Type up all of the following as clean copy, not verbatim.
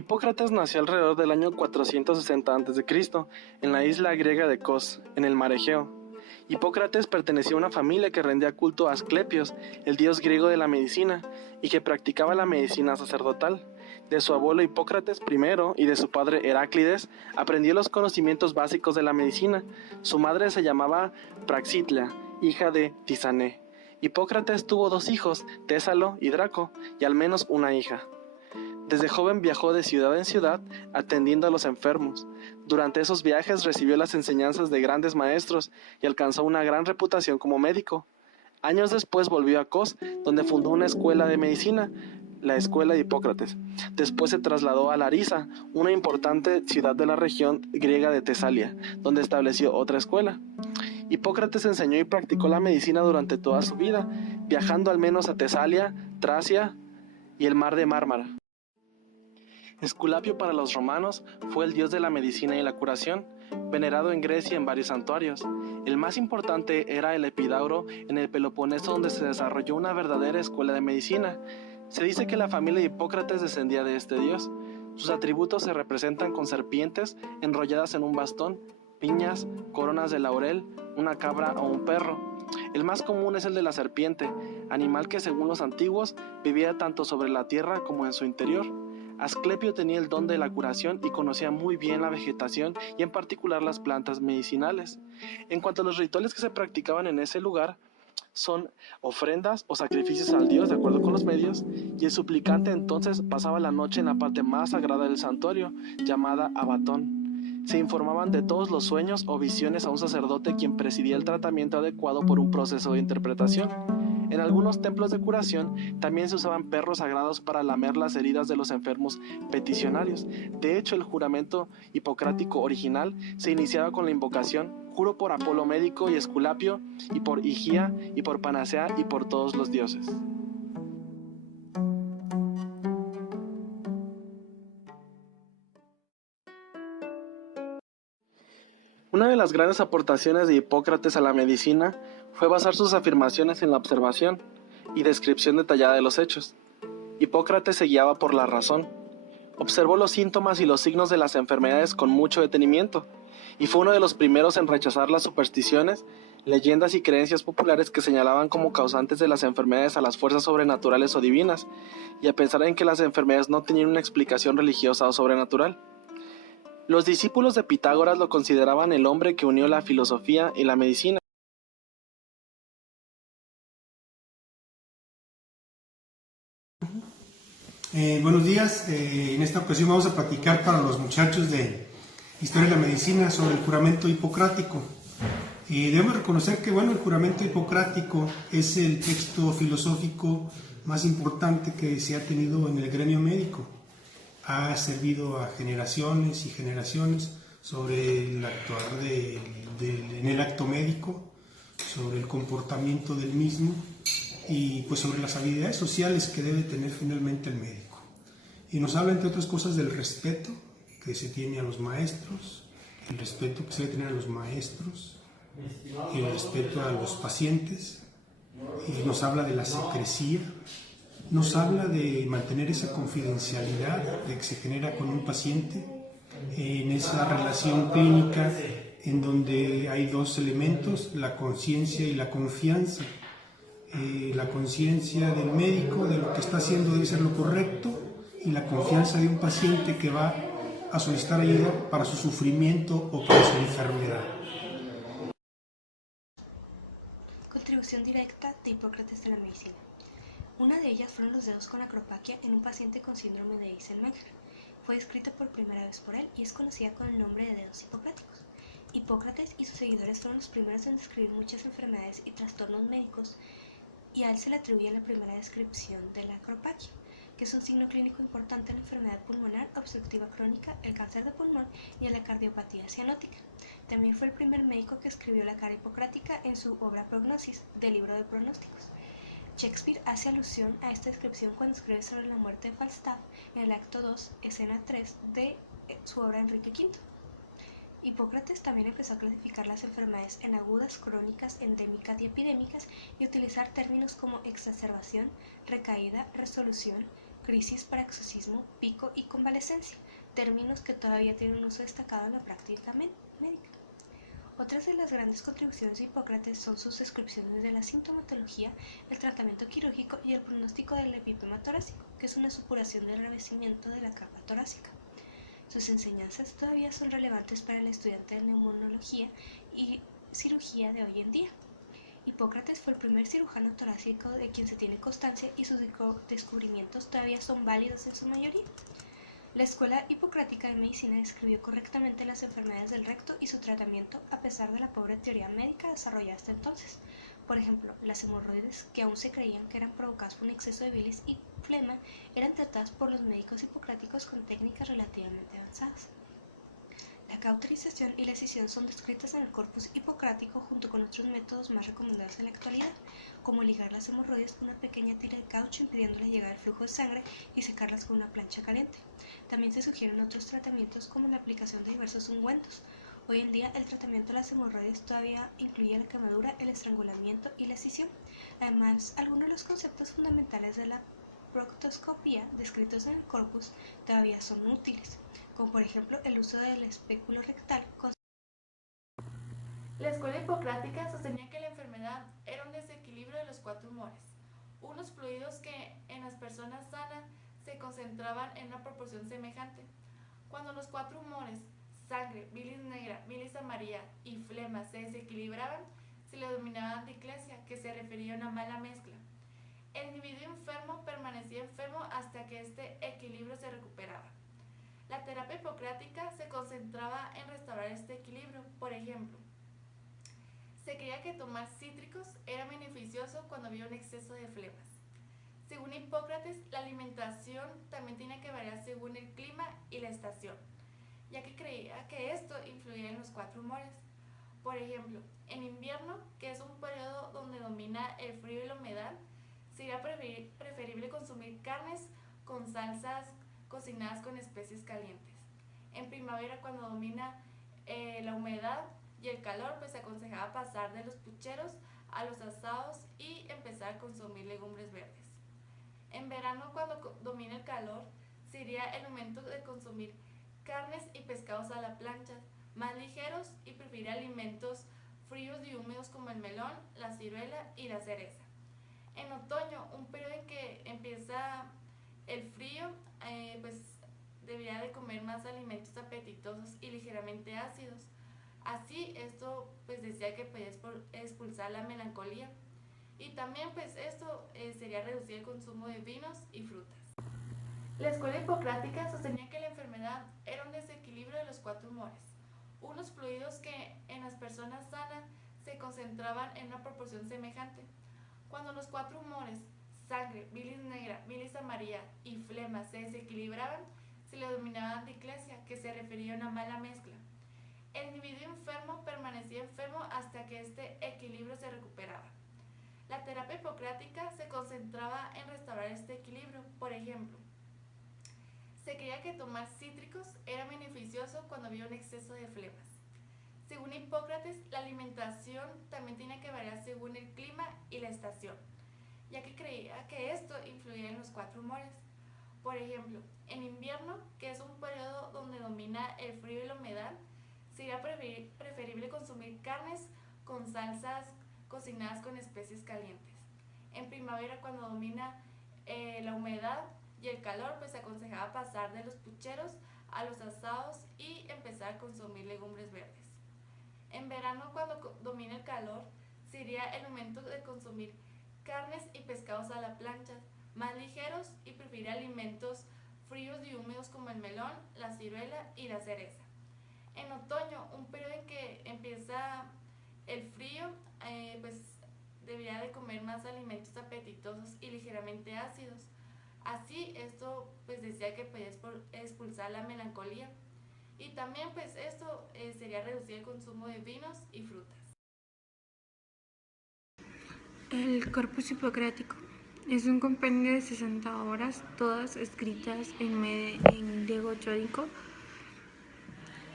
Hipócrates nació alrededor del año 460 a.C., en la isla griega de Kos, en el mar Egeo. Hipócrates pertenecía a una familia que rendía culto a Asclepios, el dios griego de la medicina, y que practicaba la medicina sacerdotal. De su abuelo Hipócrates I y de su padre Heráclides aprendió los conocimientos básicos de la medicina. Su madre se llamaba Praxitla, hija de Tisané. Hipócrates tuvo dos hijos, Tésalo y Draco, y al menos una hija. Desde joven viajó de ciudad en ciudad atendiendo a los enfermos. Durante esos viajes recibió las enseñanzas de grandes maestros y alcanzó una gran reputación como médico. Años después volvió a Kos, donde fundó una escuela de medicina, la Escuela de Hipócrates. Después se trasladó a Larisa, una importante ciudad de la región griega de Tesalia, donde estableció otra escuela. Hipócrates enseñó y practicó la medicina durante toda su vida, viajando al menos a Tesalia, Tracia y el mar de Mármara. Esculapio para los romanos fue el dios de la medicina y la curación, venerado en Grecia en varios santuarios. El más importante era el Epidauro en el Peloponeso, donde se desarrolló una verdadera escuela de medicina. Se dice que la familia de Hipócrates descendía de este dios. Sus atributos se representan con serpientes enrolladas en un bastón, piñas, coronas de laurel, una cabra o un perro. El más común es el de la serpiente, animal que según los antiguos vivía tanto sobre la tierra como en su interior. Asclepio tenía el don de la curación y conocía muy bien la vegetación y en particular las plantas medicinales. En cuanto a los rituales que se practicaban en ese lugar, son ofrendas o sacrificios al dios de acuerdo con los medios, y el suplicante entonces pasaba la noche en la parte más sagrada del santuario, llamada abatón. Se informaban de todos los sueños o visiones a un sacerdote, quien presidía el tratamiento adecuado por un proceso de interpretación. En algunos templos de curación también se usaban perros sagrados para lamer las heridas de los enfermos peticionarios. De hecho, el juramento hipocrático original se iniciaba con la invocación: juro por Apolo médico y Esculapio, y por Higía, y por Panacea, y por todos los dioses. Una de las grandes aportaciones de Hipócrates a la medicina fue basar sus afirmaciones en la observación y descripción detallada de los hechos. Hipócrates se guiaba por la razón. Observó los síntomas y los signos de las enfermedades con mucho detenimiento, y fue uno de los primeros en rechazar las supersticiones, leyendas y creencias populares que señalaban como causantes de las enfermedades a las fuerzas sobrenaturales o divinas, y a pensar en que las enfermedades no tenían una explicación religiosa o sobrenatural. Los discípulos de Pitágoras lo consideraban el hombre que unió la filosofía y la medicina. Buenos días, en esta ocasión vamos a platicar para los muchachos de Historia de la Medicina sobre el juramento hipocrático. Debemos reconocer que el juramento hipocrático es el texto filosófico más importante que se ha tenido en el gremio médico. Ha servido a generaciones y generaciones sobre el actuar en el acto médico, sobre el comportamiento del mismo y pues sobre las habilidades sociales que debe tener finalmente el médico. Y nos habla, entre otras cosas, del respeto que se tiene a los maestros, el respeto que se debe tener a los maestros, el respeto a los pacientes, y nos habla de la secrecía, nos habla de mantener esa confidencialidad que se genera con un paciente en esa relación clínica en donde hay dos elementos, la conciencia y la confianza. La conciencia del médico de lo que está haciendo debe ser lo correcto, y la confianza de un paciente que va a solicitar ayuda para su sufrimiento o para su enfermedad. Contribución directa de Hipócrates a la medicina. Una de ellas fueron los dedos con acropaquia en un paciente con síndrome de Eisenmenger. Fue descrita por primera vez por él y es conocida con el nombre de dedos hipocráticos. Hipócrates y sus seguidores fueron los primeros en describir muchas enfermedades y trastornos médicos, y a él se le atribuye la primera descripción de la acropaquia, que es un signo clínico importante en la enfermedad pulmonar obstructiva crónica, el cáncer de pulmón y en la cardiopatía cianótica. También fue el primer médico que escribió la carta hipocrática en su obra Prognosis, del libro de pronósticos. Shakespeare hace alusión a esta descripción cuando escribe sobre la muerte de Falstaff en el acto 2, escena 3 de su obra Enrique V. Hipócrates también empezó a clasificar las enfermedades en agudas, crónicas, endémicas y epidémicas, y utilizar términos como exacerbación, recaída, resolución, crisis, paroxismo, pico y convalescencia, términos que todavía tienen un uso destacado en la práctica médica. Otras de las grandes contribuciones de Hipócrates son sus descripciones de la sintomatología, el tratamiento quirúrgico y el pronóstico del epitema torácico, que es una supuración del revestimiento de la capa torácica. Sus enseñanzas todavía son relevantes para el estudiante de neumonología y cirugía de hoy en día. Hipócrates fue el primer cirujano torácico de quien se tiene constancia y sus descubrimientos todavía son válidos en su mayoría. La Escuela Hipocrática de Medicina describió correctamente las enfermedades del recto y su tratamiento a pesar de la pobre teoría médica desarrollada hasta entonces. Por ejemplo, las hemorroides, que aún se creían que eran provocadas por un exceso de bilis y flema, eran tratadas por los médicos hipocráticos con técnicas relativamente avanzadas. La cauterización y la escisión son descritas en el corpus hipocrático junto con otros métodos más recomendados en la actualidad, como ligar las hemorroides con una pequeña tira de caucho impidiéndole llegar el flujo de sangre y secarlas con una plancha caliente. También se sugieren otros tratamientos como la aplicación de diversos ungüentos. Hoy en día el tratamiento de las hemorroides todavía incluye la quemadura, el estrangulamiento y la escisión. Además, algunos de los conceptos fundamentales de la proctoscopía descritos en el corpus todavía son útiles, como por ejemplo el uso del espéculo rectal. La escuela hipocrática sostenía que la enfermedad era un desequilibrio de los 4 humores, unos fluidos que en las personas sanas se concentraban en una proporción semejante. Cuando los 4 humores, sangre, bilis negra, bilis amarilla y flema, se desequilibraban, se le denominaba diclesia, que se refería a una mala mezcla. El individuo enfermo permanecía enfermo hasta que este equilibrio se recuperaba. La terapia hipocrática se concentraba en restaurar este equilibrio. Por ejemplo, se creía que tomar cítricos era beneficioso cuando había un exceso de flemas. Según Hipócrates, la alimentación también tiene que variar según el clima y la estación, ya que creía que esto influía en los 4 humores. Por ejemplo, en invierno, que es un periodo donde domina el frío y la humedad, sería preferible consumir carnes con salsas cocinadas con especies calientes. En primavera, cuando domina la humedad y el calor, pues se aconsejaba pasar de los pucheros a los asados y empezar a consumir legumbres verdes. En verano, cuando domina el calor, sería el momento de consumir carnes y pescados a la plancha, más ligeros, y preferir alimentos fríos y húmedos como el melón, la ciruela y la cereza. En otoño, un periodo en que empieza el frío, pues debería de comer más alimentos apetitosos y ligeramente ácidos. Así, esto pues decía que podía expulsar la melancolía. Y también pues esto sería reducir el consumo de vinos y frutas. La escuela hipocrática sostenía que la enfermedad era un desequilibrio de los 4 humores, unos fluidos que en las personas sanas se concentraban en una proporción semejante. Cuando los 4 humores, sangre, bilis negra, bilis amarilla y flema, se desequilibraban, se le denominaba diclesia, que se refería a una mala mezcla. El individuo enfermo permanecía enfermo hasta que este equilibrio se recuperaba. La terapia hipocrática se concentraba en restaurar este equilibrio. Por ejemplo, se creía que tomar cítricos era beneficioso cuando había un exceso de flemas. Según Hipócrates, la alimentación también tiene que variar según el clima y la estación, ya que creía que esto influía en los 4 humores. Por ejemplo, en invierno, que es un periodo donde domina el frío y la humedad, sería preferible consumir carnes con salsas cocinadas con especies calientes. En primavera, cuando domina la humedad y el calor, pues se aconsejaba pasar de los pucheros a los asados y empezar a consumir legumbres verdes. En verano, cuando domina el calor, sería el momento de consumir carnes y pescados a la plancha, más ligeros, y preferir alimentos fríos y húmedos como el melón, la ciruela y la cereza. En otoño, un periodo en que empieza el frío, pues debería de comer más alimentos apetitosos y ligeramente ácidos. Así, esto pues decía que podía expulsar la melancolía. Y también pues esto sería reducir el consumo de vinos y frutas. El corpus hipocrático es un compendio de 60 obras, todas escritas en griego jónico.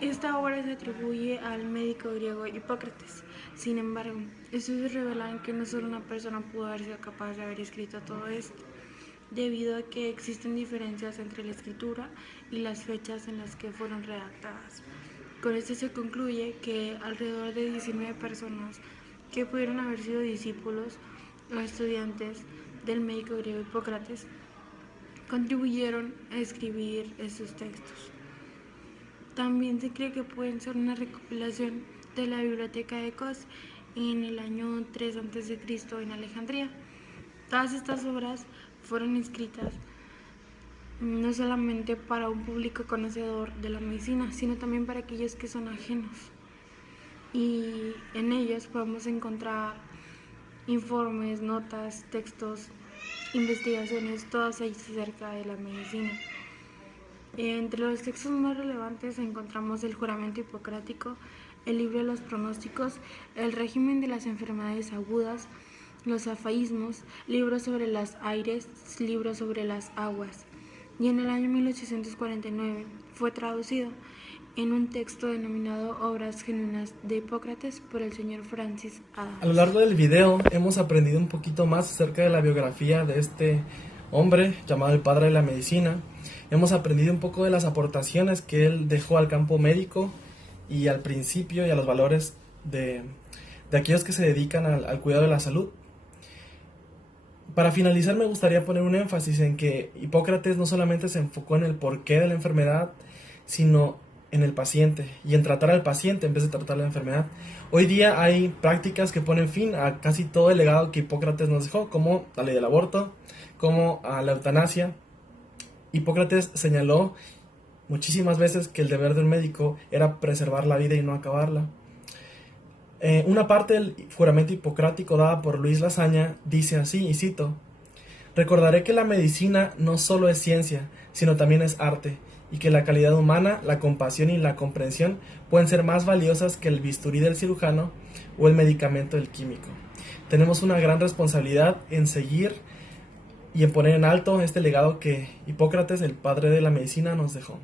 Esta obra se atribuye al médico griego Hipócrates. Sin embargo, estudios revelan que no solo una persona pudo haber sido capaz de haber escrito todo esto. debido a que existen diferencias entre la escritura y las fechas en las que fueron redactadas. Con esto se concluye que alrededor de 19 personas que pudieron haber sido discípulos o estudiantes del médico griego Hipócrates contribuyeron a escribir estos textos. También se cree que pueden ser una recopilación de la biblioteca de Cos en el año 3 a.C. en Alejandría. Todas estas obras fueron escritas no solamente para un público conocedor de la medicina, sino también para aquellos que son ajenos. Y en ellas podemos encontrar informes, notas, textos, investigaciones, todas ellas acerca de la medicina. Entre los textos más relevantes encontramos el juramento hipocrático, el libro de los pronósticos, el régimen de las enfermedades agudas, los afaísmos, libros sobre las aires, libros sobre las aguas. Y en el año 1849 fue traducido en un texto denominado Obras Genuinas de Hipócrates por el señor Francis Adams. A lo largo del video hemos aprendido un poquito más acerca de la biografía de este hombre llamado el padre de la medicina. Hemos aprendido un poco de las aportaciones que él dejó al campo médico y al principio y a los valores de aquellos que se dedican al cuidado de la salud. Para finalizar, me gustaría poner un énfasis en que Hipócrates no solamente se enfocó en el porqué de la enfermedad, sino en el paciente y en tratar al paciente en vez de tratar la enfermedad. Hoy día hay prácticas que ponen fin a casi todo el legado que Hipócrates nos dejó, como la ley del aborto, como a la eutanasia. Hipócrates señaló muchísimas veces que el deber del médico era preservar la vida y no acabarla. Una parte del juramento hipocrático dada por Luis Lasaña dice así, y cito: «Recordaré que la medicina no solo es ciencia, sino también es arte, y que la calidad humana, la compasión y la comprensión pueden ser más valiosas que el bisturí del cirujano o el medicamento del químico. Tenemos una gran responsabilidad en seguir y en poner en alto este legado que Hipócrates, el padre de la medicina, nos dejó».